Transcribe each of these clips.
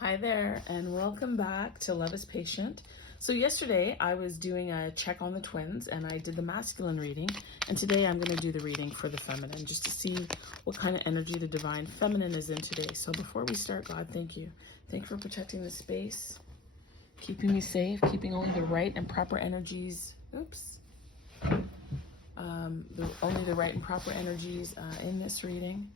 Hi there, and welcome back to Love is Patient. So yesterday I was doing a check on the twins and I did the masculine reading, and today I'm going to do the reading for the feminine just to see what kind of energy the divine feminine is in today. So before we start, God, thank you. Thank you for protecting the space, keeping me safe, keeping only the right and proper energies. Only the right and proper energies in this reading.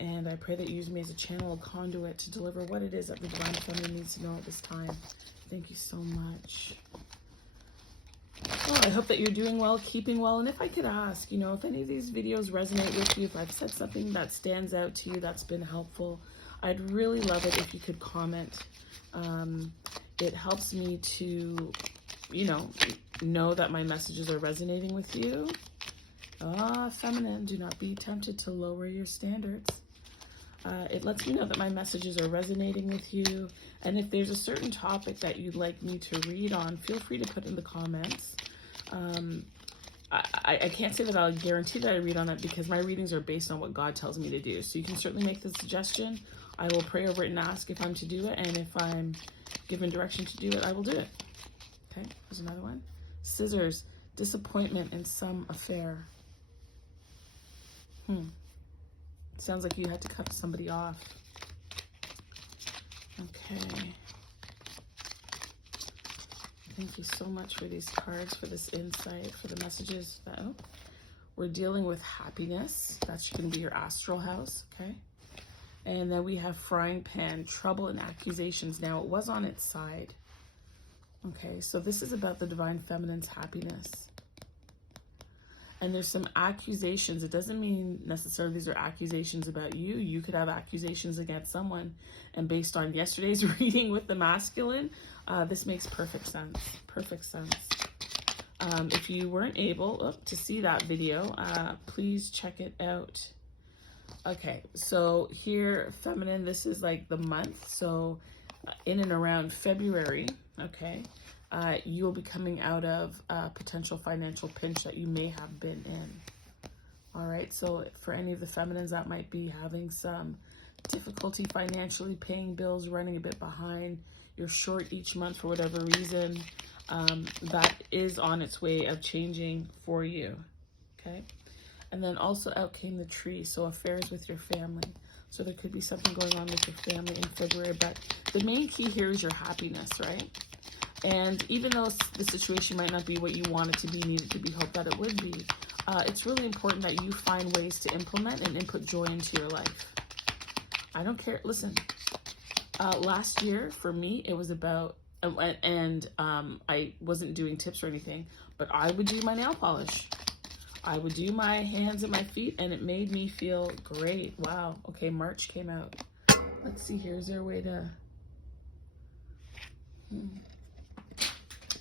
And I pray that you use me as a channel, a conduit to deliver what it is that the divine feminine needs to know at this time. Thank you so much. Well, I hope that you're doing well, keeping well. And if I could ask, if any of these videos resonate with you, if I've said something that stands out to you that's been helpful, I'd really love it if you could comment. It helps me to, know that my messages are resonating with you. Feminine, do not be tempted to lower your standards. It lets me know that my messages are resonating with you. And if there's a certain topic that you'd like me to read on, feel free to put in the comments. I can't say that I'll guarantee that I read on that because my readings are based on what God tells me to do. So you can certainly make the suggestion. I will pray over it and ask if I'm to do it. And if I'm given direction to do it, I will do it. Okay, there's another one. Scissors, disappointment in some affair. Sounds like you had to cut somebody off. Okay. Thank you so much for these cards, for this insight, for the messages. We're dealing with happiness. That's going to be your astral house, okay? And then we have frying pan, trouble and accusations. Now, it was on its side. Okay, so this is about the divine feminine's happiness. And there's some accusations. It doesn't mean necessarily these are accusations about you. You could have accusations against someone. And based on yesterday's reading with the masculine, this makes perfect sense. Perfect sense. If you weren't able to see that video, please check it out. Okay, so here, feminine, this is like the month. So in and around February, okay, you will be coming out of a potential financial pinch that you may have been in. All right, so for any of the feminines that might be having some difficulty financially paying bills, running a bit behind, you're short each month for whatever reason, that is on its way of changing for you, okay? And then also out came the tree, so affairs with your family. So there could be something going on with your family in February, but the main key here is your happiness, right? And even though the situation might not be what you want it to be, need it to be, hope that it would be, it's really important that you find ways to implement and input joy into your life. I don't care. Listen, last year for me, it was about, I wasn't doing tips or anything, but I would do my nail polish. I would do my hands and my feet, and it made me feel great. Wow. Okay, March came out. Let's see here. Is there a way to...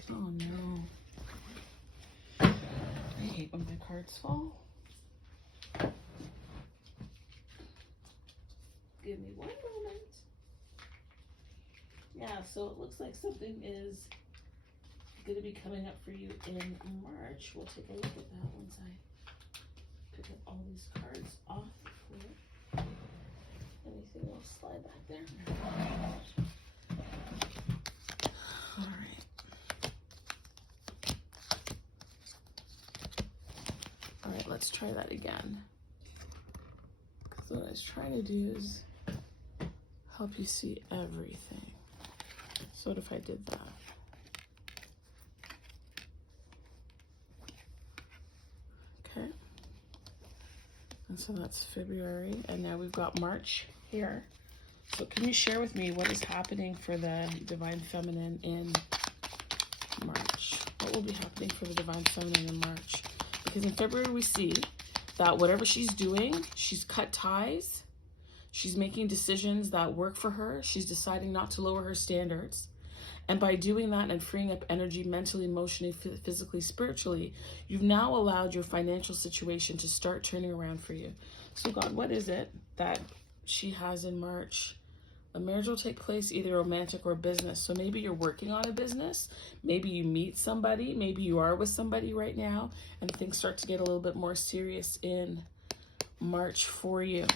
Oh no. I hate when my cards fall. Give me one moment. Yeah, so it looks like something is going to be coming up for you in March. We'll take a look at that once I pick up all these cards off the floor. Anything else slide back there? All right. All right, let's try that again. So what I was trying to do is help you see everything. So what if I did that? Okay. And so that's February, and now we've got March here. So can you share with me what is happening for the divine feminine in March? What will be happening for the divine feminine in March? Because in February we see that whatever she's doing, she's cut ties, she's making decisions that work for her, she's deciding not to lower her standards. And by doing that and freeing up energy mentally, emotionally, physically, spiritually, you've now allowed your financial situation to start turning around for you. So God, what is it that she has in March? A marriage will take place, either romantic or business. So maybe you're working on a business. Maybe you meet somebody. Maybe you are with somebody right now. And things start to get a little bit more serious in March for you.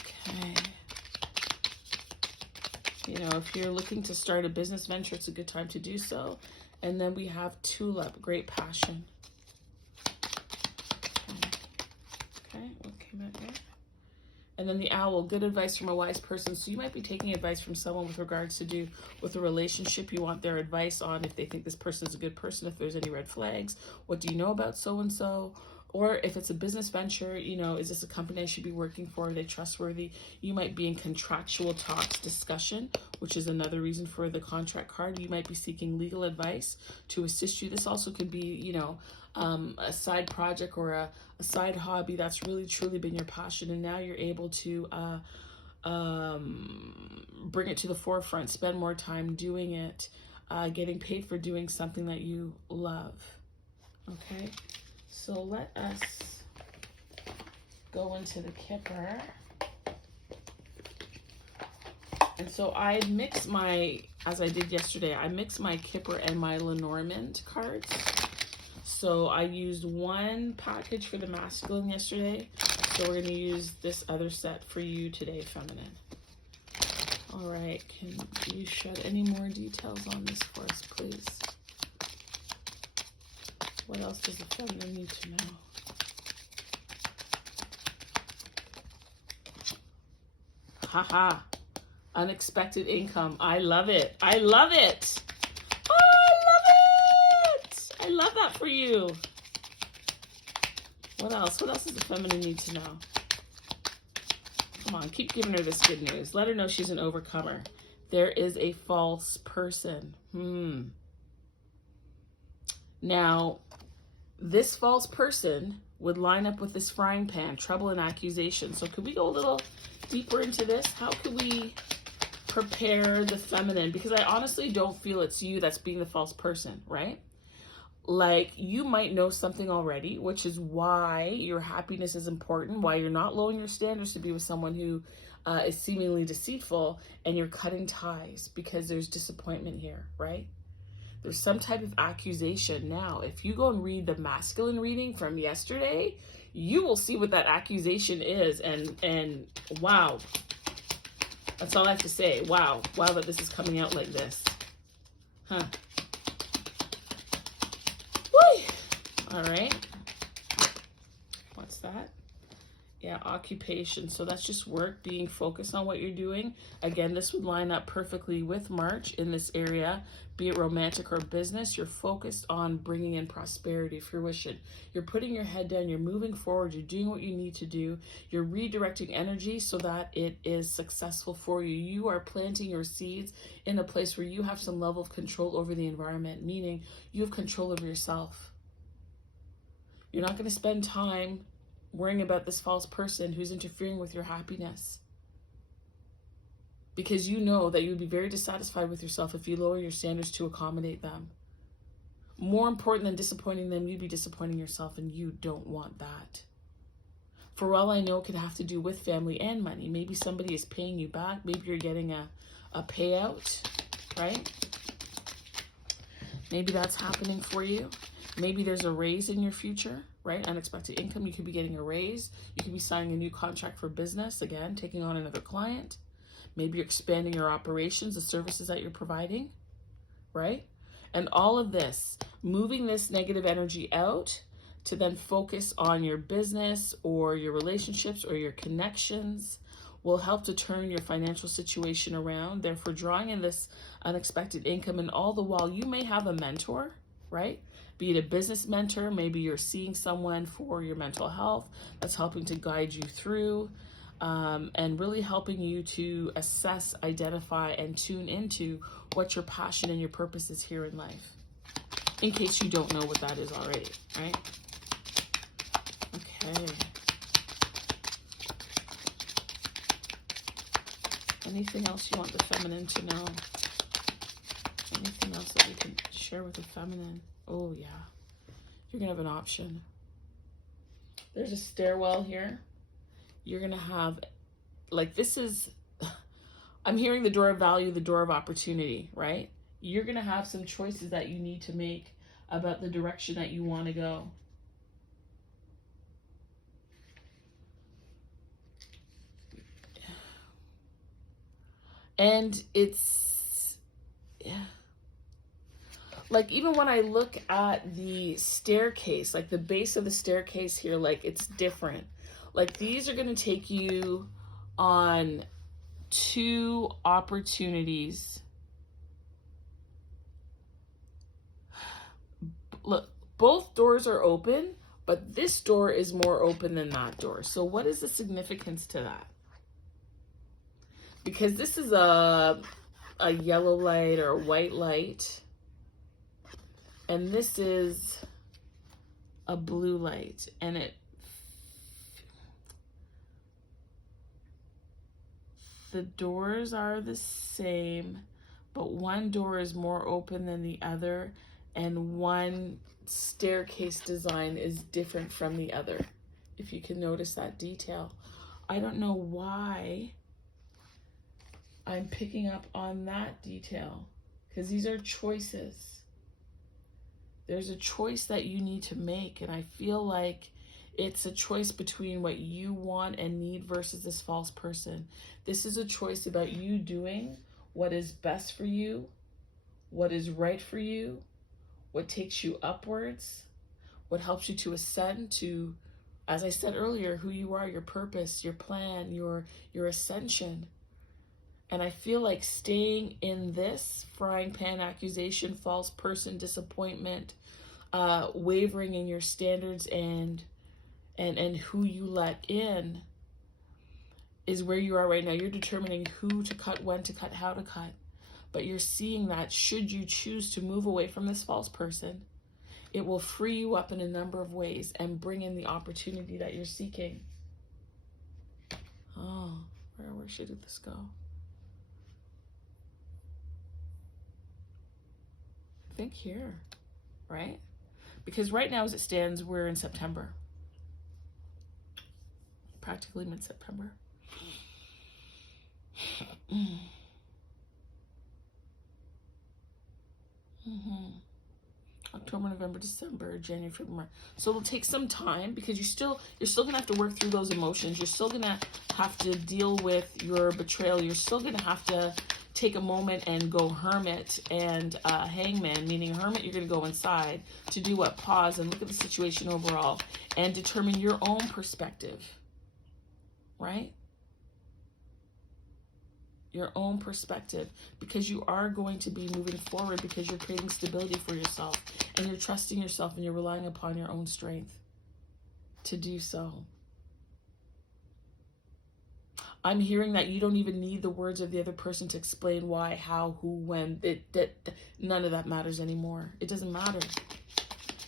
Okay. You know, if you're looking to start a business venture, it's a good time to do so. And then we have Tulip, great passion. Okay, what came out here? And then the Owl, good advice from a wise person. So you might be taking advice from someone with regards to do with a relationship. You want their advice on if they think this person is a good person, if there's any red flags. What do you know about so-and-so? Or if it's a business venture, you know, is this a company I should be working for? Are they trustworthy? You might be in contractual talks, discussion, which is another reason for the contract card. You might be seeking legal advice to assist you. This also could be, you know, a side project or a side hobby that's really truly been your passion, and now you're able to bring it to the forefront, spend more time doing it, getting paid for doing something that you love. Okay, so let us go into the Kipper. And so I mix my, as I did yesterday, I mix my Kipper and my Lenormand cards. So I used one package for the masculine yesterday. So we're going to use this other set for you today, feminine. All right. Can you shed any more details on this for us, please? What else does the feminine need to know? Haha. Unexpected income. I love it. I love it. I love that for you. What else? What else does the feminine need to know? Come on, keep giving her this good news. Let her know she's an overcomer. There is a false person. Now, this false person would line up with this frying pan, trouble and accusation. So could we go a little deeper into this? How could we prepare the feminine? Because I honestly don't feel it's you that's being the false person, right? Like, you might know something already, which is why your happiness is important, why you're not lowering your standards to be with someone who is seemingly deceitful, and you're cutting ties because there's disappointment here, right? There's some type of accusation. Now, if you go and read the masculine reading from yesterday, you will see what that accusation is, and wow. That's all I have to say. Wow that this is coming out like this. Huh. All right. What's that? Yeah, occupation. So that's just work, being focused on what you're doing. Again, this would line up perfectly with March in this area, be it romantic or business. You're focused on bringing in prosperity, fruition. You're putting your head down. You're moving forward. You're doing what you need to do. You're redirecting energy so that it is successful for you. You are planting your seeds in a place where you have some level of control over the environment, meaning you have control over yourself. You're not going to spend time worrying about this false person who's interfering with your happiness, because you know that you would be very dissatisfied with yourself if you lower your standards to accommodate them. More important than disappointing them, you'd be disappointing yourself, and you don't want that. For all I know, it could have to do with family and money. Maybe somebody is paying you back. Maybe you're getting a payout, right? Maybe that's happening for you. Maybe there's a raise in your future, right? Unexpected income. You could be getting a raise. You could be signing a new contract for business. Again, taking on another client. Maybe you're expanding your operations, the services that you're providing, right? And all of this, moving this negative energy out to then focus on your business or your relationships or your connections, will help to turn your financial situation around. Therefore, drawing in this unexpected income, and all the while you may have a mentor, right? Be it a business mentor, maybe you're seeing someone for your mental health that's helping to guide you through, and really helping you to assess, identify, and tune into what your passion and your purpose is here in life, in case you don't know what that is already, right? Okay. Anything else you want the feminine to know? Anything else that we can share with the feminine? Oh, yeah. You're going to have an option. There's a stairwell here. You're going to have, like, this is, I'm hearing the door of value, the door of opportunity, right? You're going to have some choices that you need to make about the direction that you want to go. And it's, yeah. Like, even when I look at the staircase, like the base of the staircase here, like it's different. Like these are going to take you on 2 opportunities. Look, both doors are open, but this door is more open than that door. So what is the significance to that? Because this is a yellow light or a white light, and this is a blue light, and the doors are the same, but one door is more open than the other, and one staircase design is different from the other. If you can notice that detail. I don't know why I'm picking up on that detail, because these are choices. There's a choice that you need to make, and I feel like it's a choice between what you want and need versus this false person. This is a choice about you doing what is best for you, what is right for you, what takes you upwards, what helps you to ascend to, as I said earlier, who you are, your purpose, your plan, your ascension. And I feel like staying in this frying pan accusation, false person, disappointment, wavering in your standards and who you let in is where you are right now. You're determining who to cut, when to cut, how to cut. But you're seeing that should you choose to move away from this false person, it will free you up in a number of ways and bring in the opportunity that you're seeking. Oh, where should this go? I think here, right? Because right now as it stands, we're in September. Practically mid-September. October, November, December, January, February. So it'll take some time because you're still gonna have to work through those emotions. You're still gonna have to deal with your betrayal. You're still gonna have to take a moment and go hermit and hangman, meaning hermit, you're gonna go inside to do what? Pause and look at the situation overall and determine your own perspective, right? Your own perspective, because you are going to be moving forward, because you're creating stability for yourself and you're trusting yourself and you're relying upon your own strength to do so. I'm hearing that you don't even need the words of the other person to explain why, how, who, when. None of that matters anymore. It doesn't matter.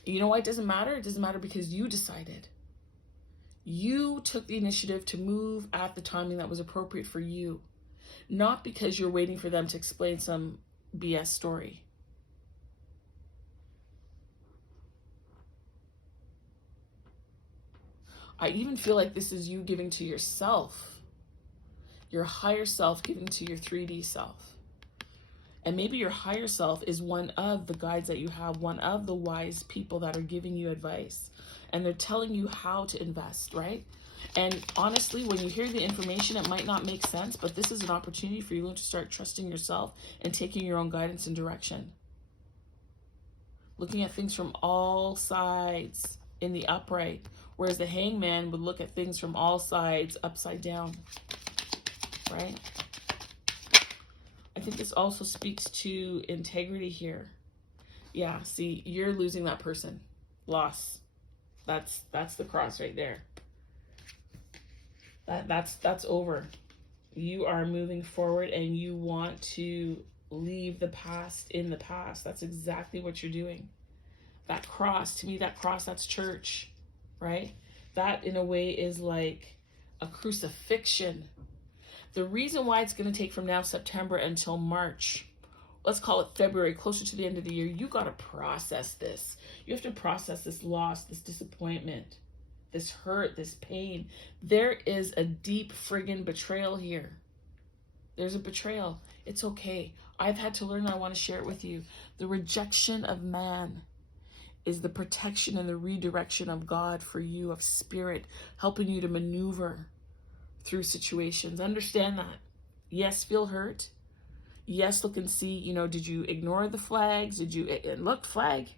You know why it doesn't matter? It doesn't matter because you decided. You took the initiative to move at the timing that was appropriate for you. Not because you're waiting for them to explain some BS story. I even feel like this is you giving to yourself, your higher self giving to your 3D self. And maybe your higher self is one of the guides that you have, one of the wise people that are giving you advice. And they're telling you how to invest, right? And honestly, when you hear the information, it might not make sense, but this is an opportunity for you to start trusting yourself and taking your own guidance and direction. Looking at things from all sides in the upright, whereas the hangman would look at things from all sides upside down, right? I think this also speaks to integrity here. Yeah, see, you're losing that person. Loss. That's the cross right there. That's over. You are moving forward and you want to leave the past in the past. That's exactly what you're doing. That cross, to me, that cross, that's church, right? That in a way is like a crucifixion. The reason why it's going to take from now September until March, let's call it February, closer to the end of the year, you got to process this. You have to process this loss, this disappointment, this hurt, this pain. There is a deep friggin' betrayal here. There's a betrayal. It's okay. I've had to learn, I want to share it with you. The rejection of man is the protection and the redirection of God for you, of spirit, helping you to maneuver through situations. Understand that. Yes, feel hurt. Yes, look and see, you know, did you ignore the flags? Did you, and look, flag.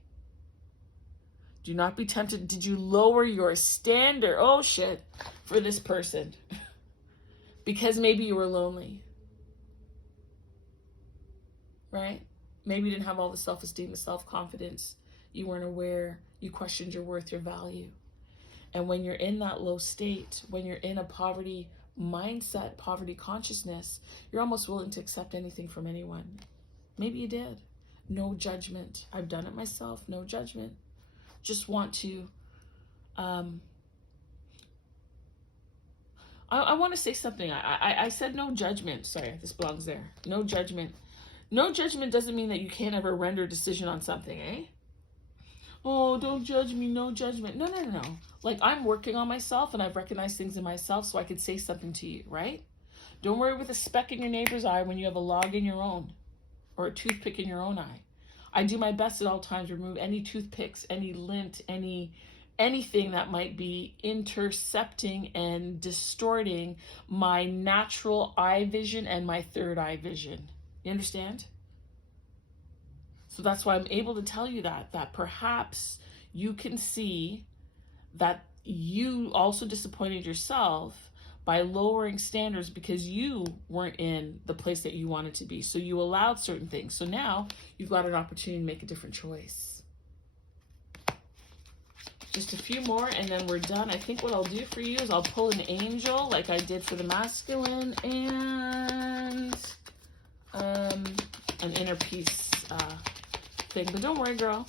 Do not be tempted. Did you lower your standard? Oh, shit, for this person. Because maybe you were lonely. Right? Maybe you didn't have all the self-esteem, the self-confidence. You weren't aware. You questioned your worth, your value. And when you're in that low state, when you're in a poverty mindset, poverty consciousness, you're almost willing to accept anything from anyone. Maybe you did. No judgment. I've done it myself. No judgment. Just want to, I want to say something. I said no judgment. Sorry, this belongs there. No judgment. No judgment doesn't mean that you can't ever render a decision on something, eh? Oh, don't judge me, no judgment. No. Like, I'm working on myself, and I've recognized things in myself so I could say something to you, right? Don't worry with a speck in your neighbor's eye when you have a log in your own, or a toothpick in your own eye. I do my best at all times to remove any toothpicks, any lint, anything that might be intercepting and distorting my natural eye vision and my third eye vision. You understand? So that's why I'm able to tell you that perhaps you can see that you also disappointed yourself by lowering standards because you weren't in the place that you wanted to be. So you allowed certain things. So now you've got an opportunity to make a different choice. Just a few more and then we're done. I think what I'll do for you is I'll pull an angel like I did for the masculine and an inner peace thing. But don't worry, girl.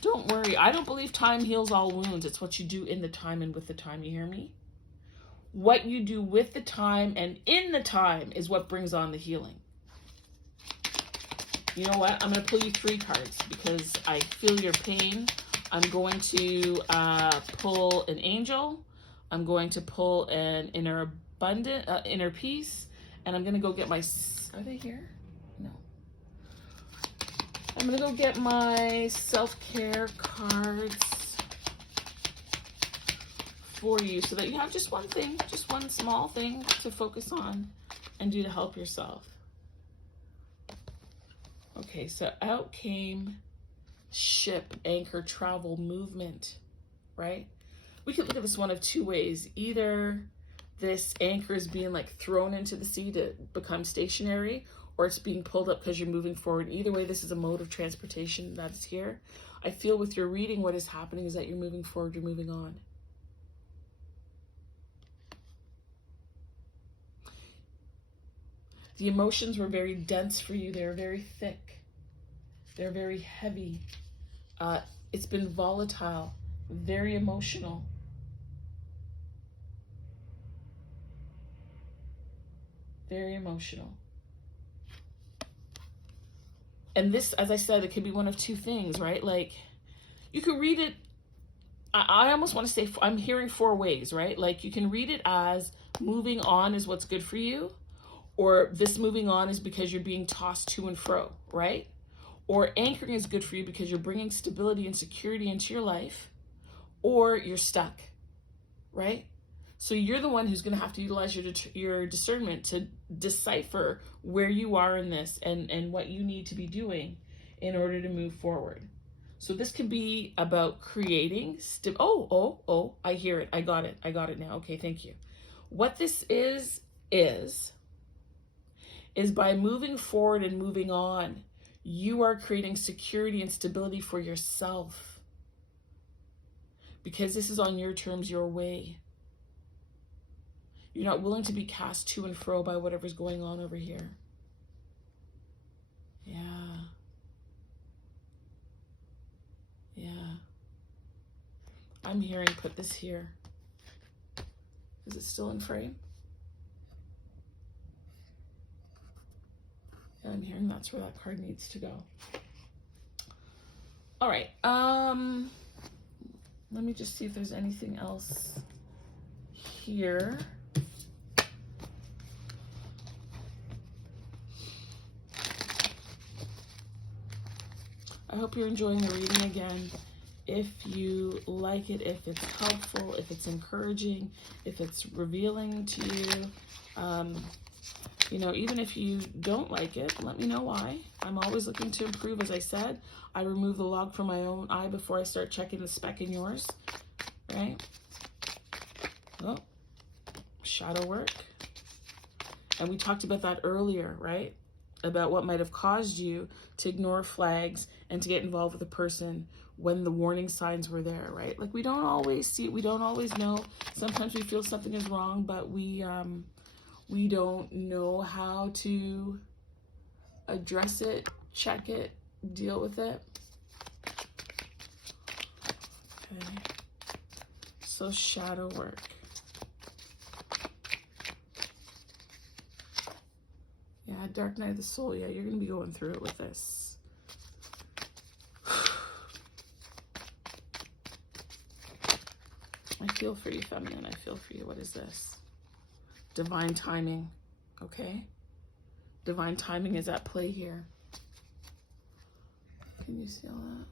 Don't worry. I don't believe time heals all wounds. It's what you do in the time and with the time. You hear me? What you do with the time and in the time is what brings on the healing. You know what? I'm going to pull you 3 cards because I feel your pain. I'm going to pull an angel. I'm going to pull an inner peace. And I'm going to go get my... Are they here? No. I'm going to go get my self-care cards for you so that you have just one thing, just one small thing to focus on and do to help yourself. Okay, so out came ship, anchor, travel, movement, right? We could look at this one of 2 ways. Either this anchor is being like thrown into the sea to become stationary, or it's being pulled up because you're moving forward. Either way, this is a mode of transportation that is here. I feel with your reading, what is happening is that you're moving forward, you're moving on. The emotions were very dense for you. They were very thick. They're very heavy. It's been volatile, very emotional. Very emotional. And this, as I said, it could be one of 2 things, right? Like, you could read it, I almost want to say, I'm hearing 4 ways, right? Like, you can read it as moving on is what's good for you, or this moving on is because you're being tossed to and fro, right? Or anchoring is good for you because you're bringing stability and security into your life, or you're stuck, right? So you're the one who's going to have to utilize your discernment to decipher where you are in this and what you need to be doing in order to move forward. So this could be about creating, I hear it. I got it now. Okay, thank you. What this is by moving forward and moving on, you are creating security and stability for yourself. Because this is on your terms, your way. You're not willing to be cast to and fro by whatever's going on over here. Yeah. I'm hearing put this here. Is it still in frame? And I'm hearing that's where that card needs to go. All right. Let me just see if there's anything else here. I hope you're enjoying the reading again. If you like it, if it's helpful, if it's encouraging, if it's revealing to you, You know, even if you don't like it, let me know why. I'm always looking to improve. As I said, I remove the log from my own eye before I start checking the speck in yours, right? Oh, shadow work. And we talked about that earlier, right? About what might have caused you to ignore flags and to get involved with a person when the warning signs were there, right? Like, we don't always see it. We don't always know. Sometimes we feel something is wrong, but we don't know how to address it, check it, deal with it. Okay. So shadow work. Yeah, dark night of the soul. Yeah, you're going to be going through it with this. I feel for you, feminine. I feel for you. What is this? Divine timing. Okay? Divine timing is at play here. Can you see all that?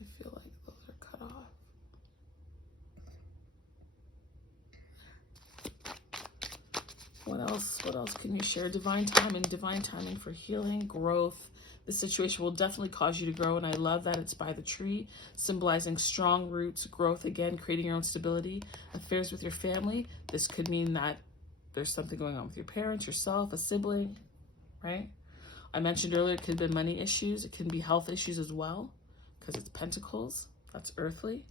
I feel like those are cut off. What else? What else can you share? Divine timing for healing, growth. The situation will definitely cause you to grow, and I love that it's by the tree, symbolizing strong roots, growth again, creating your own stability. Affairs with your family. This could mean that there's something going on with your parents, yourself, a sibling, right? I mentioned earlier it could have been money issues. It can be health issues as well, because it's pentacles. That's earthly.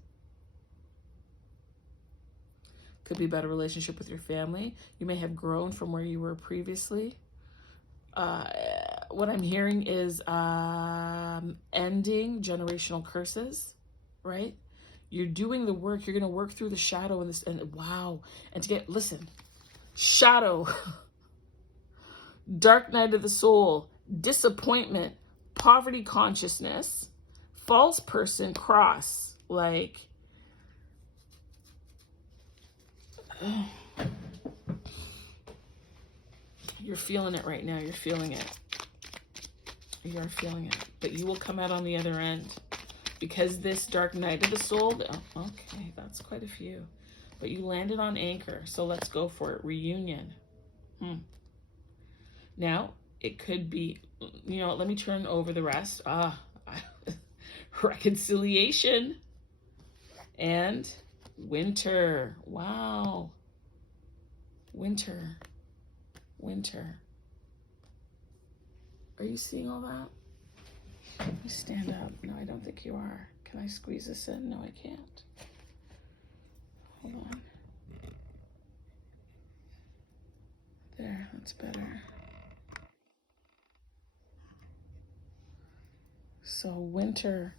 Could be a better relationship with your family. You may have grown from where you were previously. What I'm hearing is ending generational curses, right? You're doing the work. You're going to work through the shadow and this, and wow. And to get, listen, shadow, dark night of the soul, disappointment, poverty consciousness, false person, cross, like, you're feeling it right now. You're feeling it. You are feeling it. But you will come out on the other end. Because this dark night of the soul, oh, okay, that's quite a few. But you landed on anchor. So let's go for it. Reunion. Now, it could be, you know, let me turn over the rest. Reconciliation. And winter. Wow. Winter. Winter. Are you seeing all that? Let me stand up. No, I don't think you are. Can I squeeze this in? No, I can't. Hold on. There, that's better. So winter.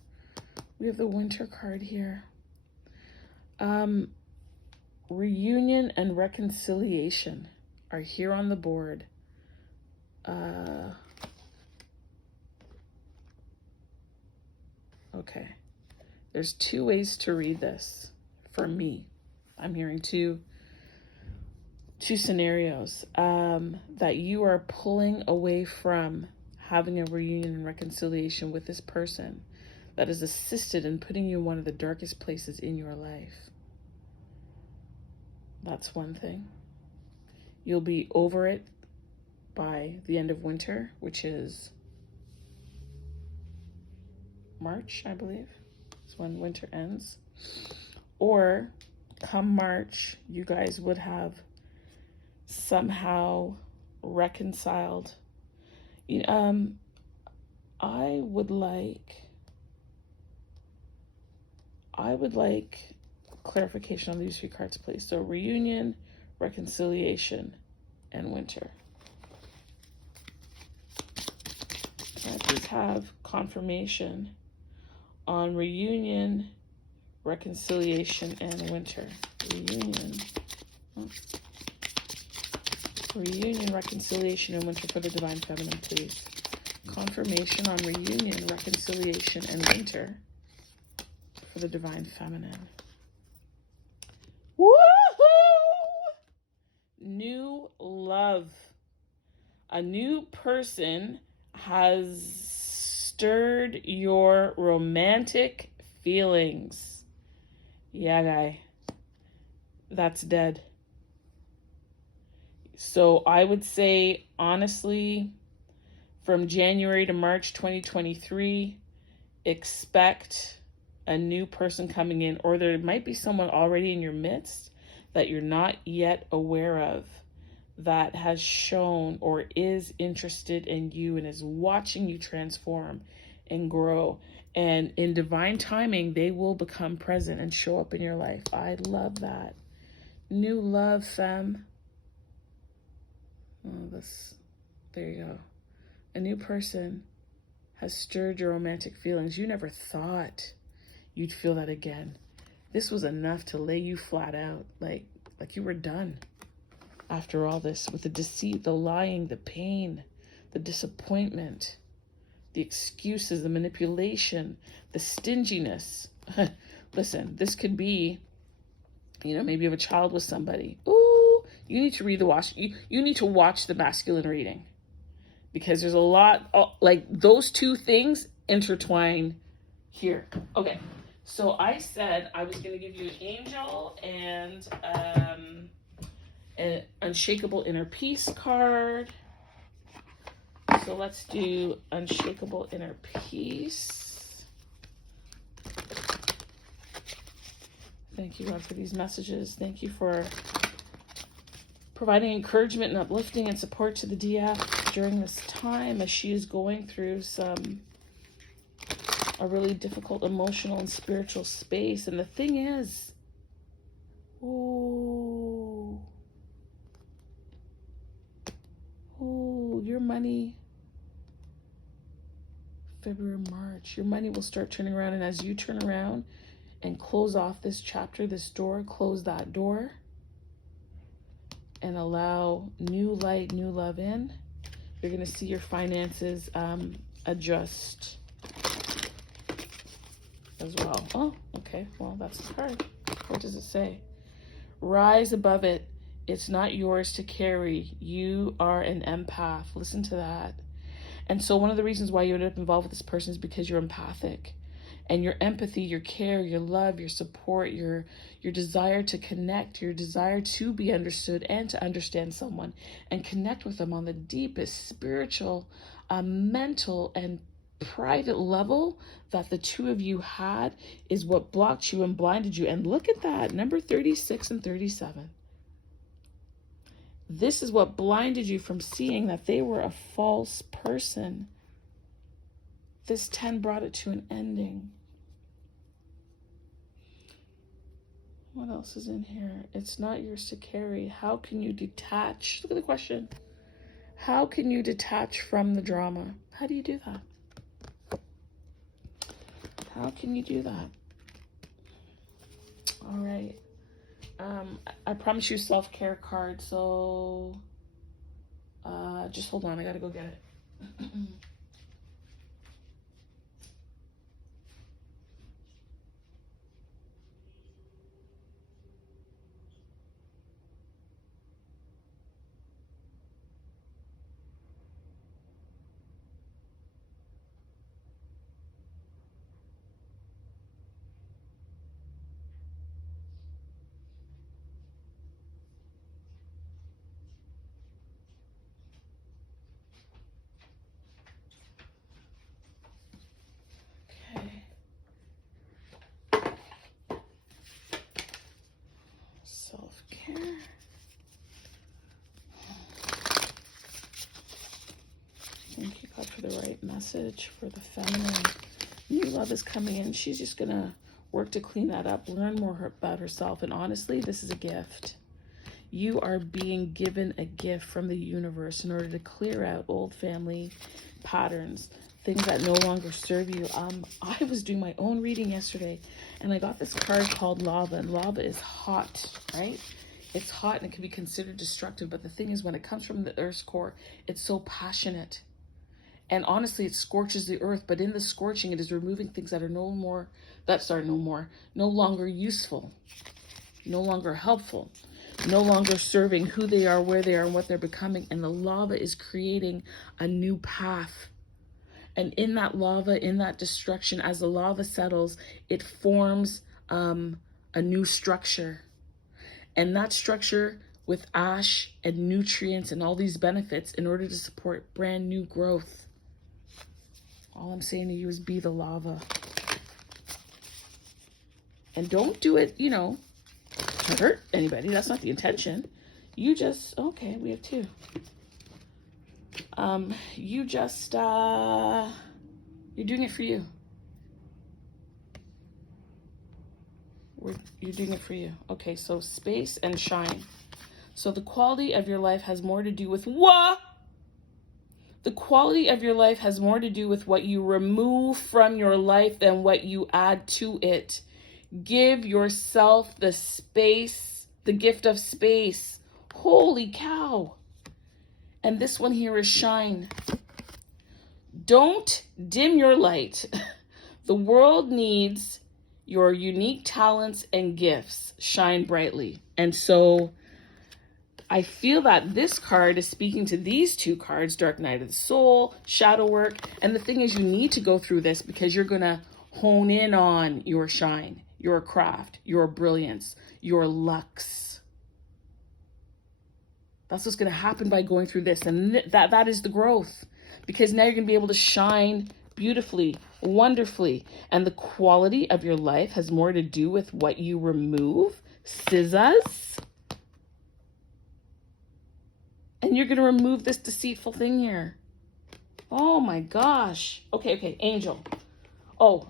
We have the winter card here. Reunion and reconciliation are here on the board. Okay. There's two ways to read this for me. I'm hearing two scenarios. That you are pulling away from having a reunion and reconciliation with this person that has assisted in putting you in one of the darkest places in your life. That's one thing. You'll be over it by the end of winter, which is March, I believe. It's when winter ends. Or come March, you guys would have somehow reconciled. I would like clarification on these three cards, please. So reunion, reconciliation, and winter. Can I please have confirmation on reunion, reconciliation, and winter? Reunion, reconciliation, and winter for the Divine Feminine, please. Confirmation on reunion, reconciliation, and winter for the Divine Feminine. Woohoo! New love. A new person has stirred your romantic feelings. Yeah, guy. that's dead. So I would say, honestly, from January to March 2023, expect a new person coming in, or there might be someone already in your midst that you're not yet aware of that has shown or is interested in you and is watching you transform and grow. And in divine timing, they will become present and show up in your life. I love that. New love, femme. Oh, there you go. A new person has stirred your romantic feelings. You never thought you'd feel that again. This was enough to lay you flat out, like you were done after all this, with the deceit, the lying, the pain, the disappointment, the excuses, the manipulation, the stinginess. Listen, this could be, maybe you have a child with somebody. Ooh, you need to read you need to watch the masculine reading, because there's a lot, like those two things intertwine here. Okay, so I said I was going to give you an angel and an unshakable inner peace card. So let's do unshakable inner peace. Thank you, God, for these messages. Thank you for providing encouragement and uplifting and support to the DF during this time as she is going through a really difficult emotional and spiritual space. And the thing is, your money, February, March, your money will start turning around. And as you turn around and close off this chapter, this door, close that door and allow new light, new love in, you're going to see your finances adjust as well. Oh, okay. Well, that's the card. What does it say? Rise above it. It's not yours to carry. You are an empath. Listen to that. And so one of the reasons why you ended up involved with this person is because you're empathic. And your empathy, your care, your love, your support, your desire to connect, your desire to be understood and to understand someone and connect with them on the deepest spiritual, mental, and private level that the two of you had is what blocked you and blinded you. And look at that, number 36 and 37. This is what blinded you from seeing that they were a false person. This 10 brought it to an ending. What else is in here? It's not yours to carry. How can you detach? Look at the question. How can you detach from the drama? How do you do that? How can you do that? All right. I promise you self-care card, so just hold on. I gotta go get it. Self-care. Thank you, God, for the right message for the feminine. New love is coming in. She's just going to work to clean that up, learn more about herself. And honestly, this is a gift. You are being given a gift from the universe in order to clear out old family patterns, things that no longer serve you. I was doing my own reading yesterday, and I got this card called lava, and lava is hot, right? It's hot and it can be considered destructive, but the thing is, when it comes from the earth's core, it's so passionate. And honestly, it scorches the earth, but in the scorching, it is removing things that are no longer useful, no longer helpful, no longer serving who they are, where they are, and what they're becoming. And the lava is creating a new path. And in that lava, in that destruction, as the lava settles, it forms a new structure. And that structure with ash and nutrients and all these benefits in order to support brand new growth. All I'm saying to you is be the lava. And don't do it, you know, to hurt anybody. That's not the intention. You just, okay, we have two. You just, you're doing it for you. You're doing it for you. Okay, so space and shine. So the quality of your life has more to do with what? The quality of your life has more to do with what you remove from your life than what you add to it. Give yourself the space, the gift of space. Holy cow. And this one here is shine. Don't dim your light. The world needs your unique talents and gifts. Shine brightly. And so I feel that this card is speaking to these two cards, Dark Night of the Soul, Shadow Work. And the thing is, you need to go through this because you're going to hone in on your shine, your craft, your brilliance, your lux. That's what's going to happen by going through this. And that is the growth. Because now you're going to be able to shine beautifully, wonderfully. And the quality of your life has more to do with what you remove. Scissors. And you're going to remove this deceitful thing here. Oh my gosh. Okay, angel. Oh.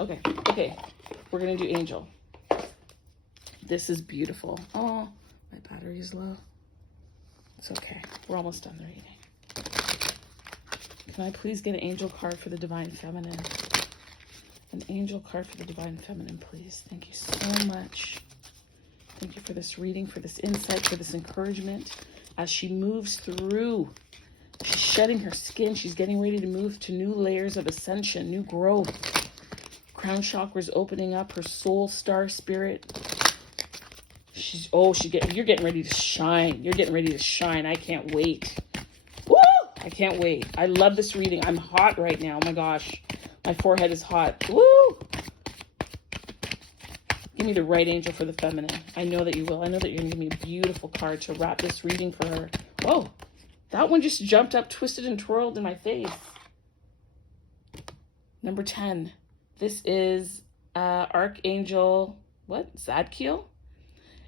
Okay. We're going to do angel. This is beautiful. Oh, my battery is low. It's okay. We're almost done the reading. Can I please get an angel card for the Divine Feminine? An angel card for the Divine Feminine, please. Thank you so much. Thank you for this reading, for this insight, for this encouragement. As she moves through, she's shedding her skin. She's getting ready to move to new layers of ascension, new growth. Crown chakra's opening up, her soul star spirit. You're getting ready to shine. You're getting ready to shine. I can't wait. Woo! I can't wait. I love this reading. I'm hot right now. Oh my gosh. My forehead is hot. Woo! Give me the right angel for the feminine. I know that you will. I know that you're going to give me a beautiful card to wrap this reading for her. Whoa. That one just jumped up, twisted, and twirled in my face. Number 10. This is Archangel, Zadkiel.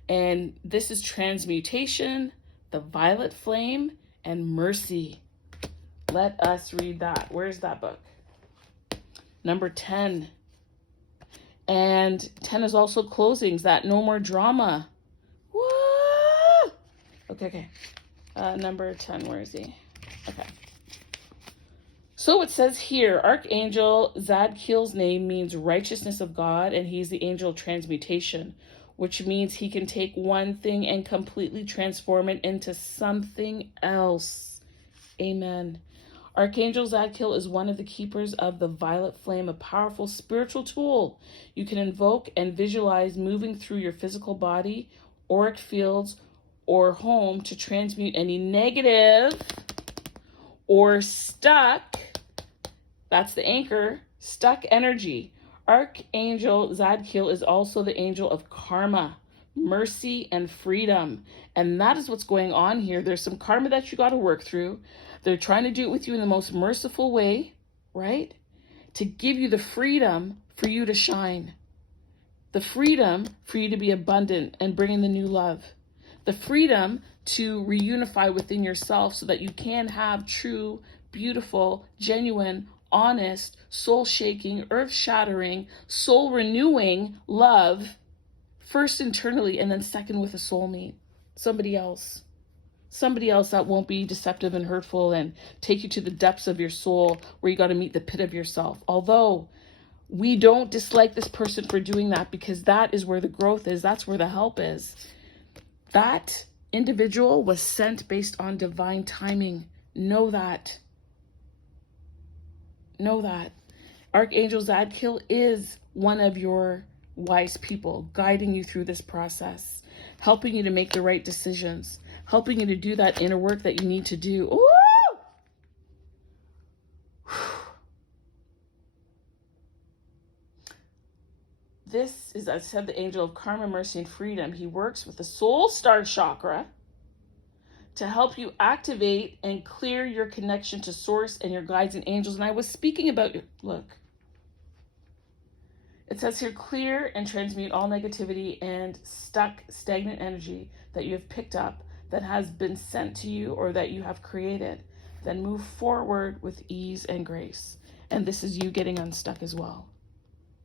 And this is transmutation, the violet flame, and mercy. Let us read that. Where's that book? Number 10. And 10 is also closings, that no more drama. Whoa! Okay. Number 10, where is he? Okay. So it says here, Archangel Zadkiel's name means righteousness of God, and he's the angel of transmutation, which means he can take one thing and completely transform it into something else. Amen. Archangel Zadkiel is one of the keepers of the violet flame, a powerful spiritual tool you can invoke and visualize moving through your physical body, auric fields, or home to transmute any negative or stuck, that's the anchor, stuck energy. Archangel Zadkiel is also the angel of karma, mercy, and freedom. And that is what's going on here. There's some karma that you got to work through. They're trying to do it with you in the most merciful way, right? To give you the freedom for you to shine. The freedom for you to be abundant and bring in the new love. The freedom to reunify within yourself so that you can have true, beautiful, genuine, honest, soul-shaking, earth-shattering, soul-renewing love, first internally and then second with a soulmate, somebody else that won't be deceptive and hurtful and take you to the depths of your soul where you got to meet the pit of yourself. Although we don't dislike this person for doing that because that is where the growth is. That's where the help is. That individual was sent based on divine timing. Know that. Know that. Archangel Zadkiel is one of your wise people guiding you through this process, helping you to make the right decisions, helping you to do that inner work that you need to do. Ooh! This is, I said, the angel of karma, mercy, and freedom. He works with the soul star chakra to help you activate and clear your connection to source and your guides and angels. And I was speaking about your, look, it says here, clear and transmute all negativity and stagnant energy that you have picked up, that has been sent to you or that you have created. Then move forward with ease and grace. And this is you getting unstuck as well,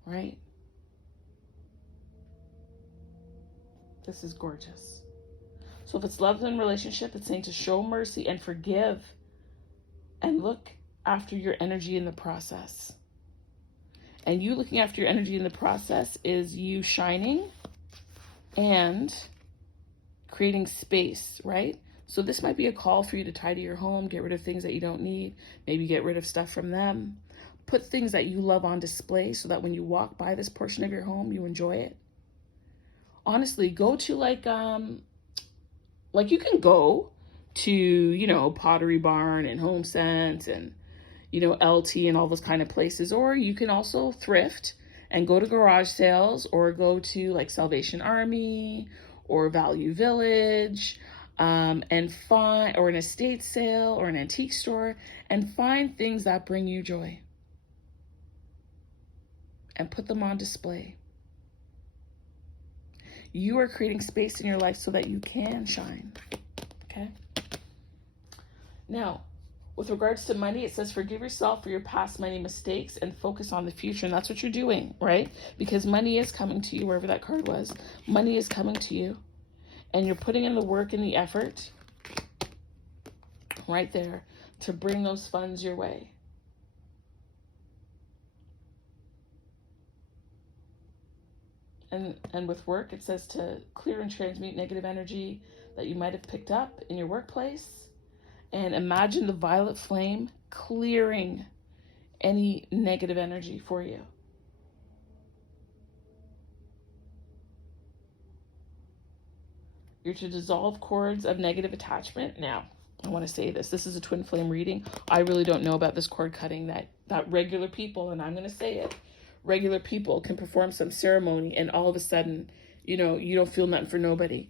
right? This is gorgeous. So if it's love and relationship, it's saying to show mercy and forgive and look after your energy in the process. And you looking after your energy in the process is you shining and creating space, right? So this might be a call for you to tidy your home, get rid of things that you don't need, maybe get rid of stuff from them. Put things that you love on display so that when you walk by this portion of your home, you enjoy it. Honestly, go to like you can go to, you know, Pottery Barn and Home Sense and, you know, LT and all those kind of places. Or you can also thrift and go to garage sales, or go to like Salvation Army or Value Village, and find, or an estate sale or an antique store, and find things that bring you joy and put them on display. You are creating space in your life so that you can shine, okay? Now, with regards to money, it says forgive yourself for your past money mistakes and focus on the future. And that's what you're doing, right? Because money is coming to you, wherever that card was. Money is coming to you. And you're putting in the work and the effort right there to bring those funds your way. And with work, it says to clear and transmute negative energy that you might have picked up in your workplace. And imagine the violet flame clearing any negative energy for you. You're to dissolve cords of negative attachment. Now, I want to say this. This is a twin flame reading. I really don't know about this cord cutting that regular people, and I'm going to say it, regular people can perform some ceremony and all of a sudden, you know, you don't feel nothing for nobody.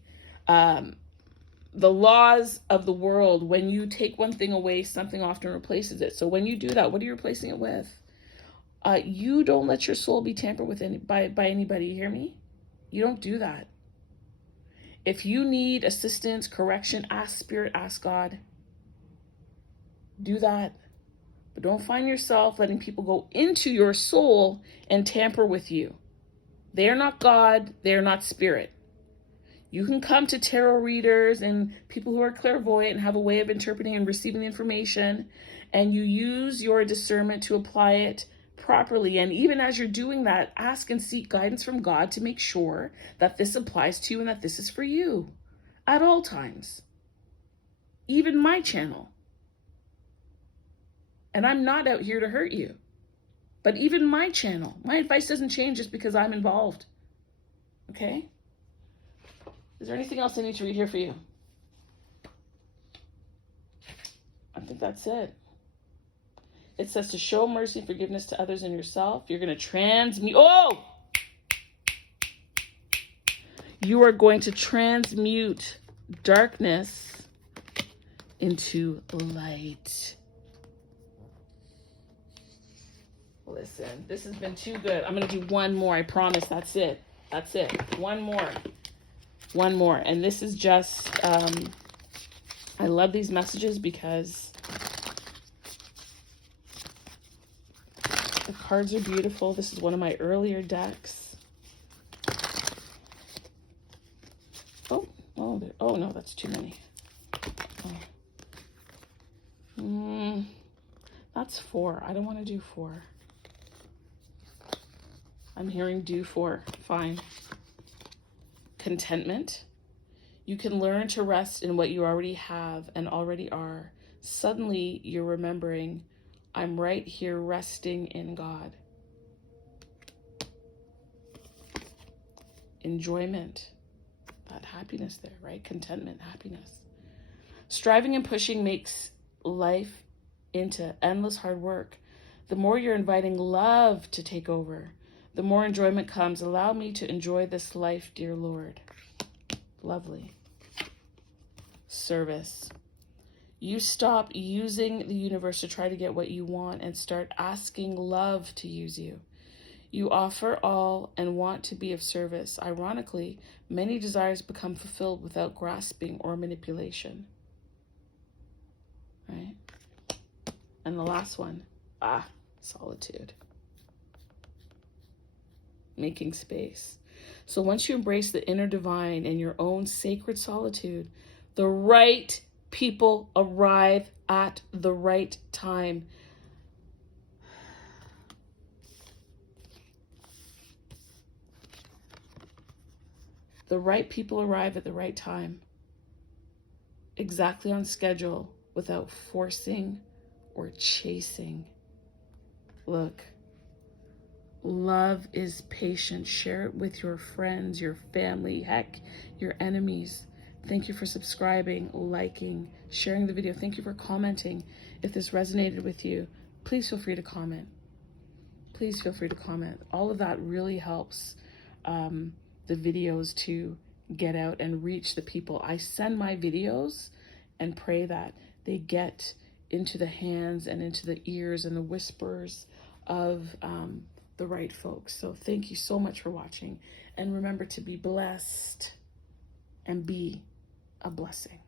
The laws of the world, when you take one thing away, something often replaces it. So when you do that, what are you replacing it with? You don't let your soul be tampered with by anybody. You hear me? You don't do that. If you need assistance, correction, ask Spirit, ask God. Do that. But don't find yourself letting people go into your soul and tamper with you. They are not God. They are not Spirit. You can come to tarot readers and people who are clairvoyant and have a way of interpreting and receiving the information, and you use your discernment to apply it properly. And even as you're doing that, ask and seek guidance from God to make sure that this applies to you and that this is for you at all times. Even my channel. And I'm not out here to hurt you. But even my channel, my advice doesn't change just because I'm involved. Okay? Is there anything else I need to read here for you? I think that's it. It says to show mercy and forgiveness to others and yourself. You're going to transmute. Oh! You are going to transmute darkness into light. Listen, this has been too good. I'm going to do one more. I promise. That's it. That's it. One more. One more. And this is just, I love these messages because the cards are beautiful. This is one of my earlier decks. Oh no, that's too many. That's 4. I don't want to do 4. I'm hearing do 4. Fine. Contentment. You can learn to rest in what you already have and already are. Suddenly, you're remembering, I'm right here resting in God. Enjoyment. That happiness there, right? Contentment, happiness. Striving and pushing makes life into endless hard work. The more you're inviting love to take over, the more enjoyment comes. Allow me to enjoy this life, dear Lord. Lovely. Service. You stop using the universe to try to get what you want and start asking love to use you. You offer all and want to be of service. Ironically, many desires become fulfilled without grasping or manipulation. Right? And the last one, solitude. Making space. So once you embrace the inner divine and your own sacred solitude, the right people arrive at the right time. The right people arrive at the right time, exactly on schedule, without forcing or chasing. Look, love is patient. Share it with your friends, your family, heck, your enemies. Thank you for subscribing, liking, sharing the video. Thank you for commenting. If this resonated with you, please feel free to comment. Please feel free to comment. All of that really helps the videos to get out and reach the people. I send my videos and pray that they get into the hands and into the ears and the whispers of the right folks. So thank you so much for watching. And remember to be blessed and be a blessing.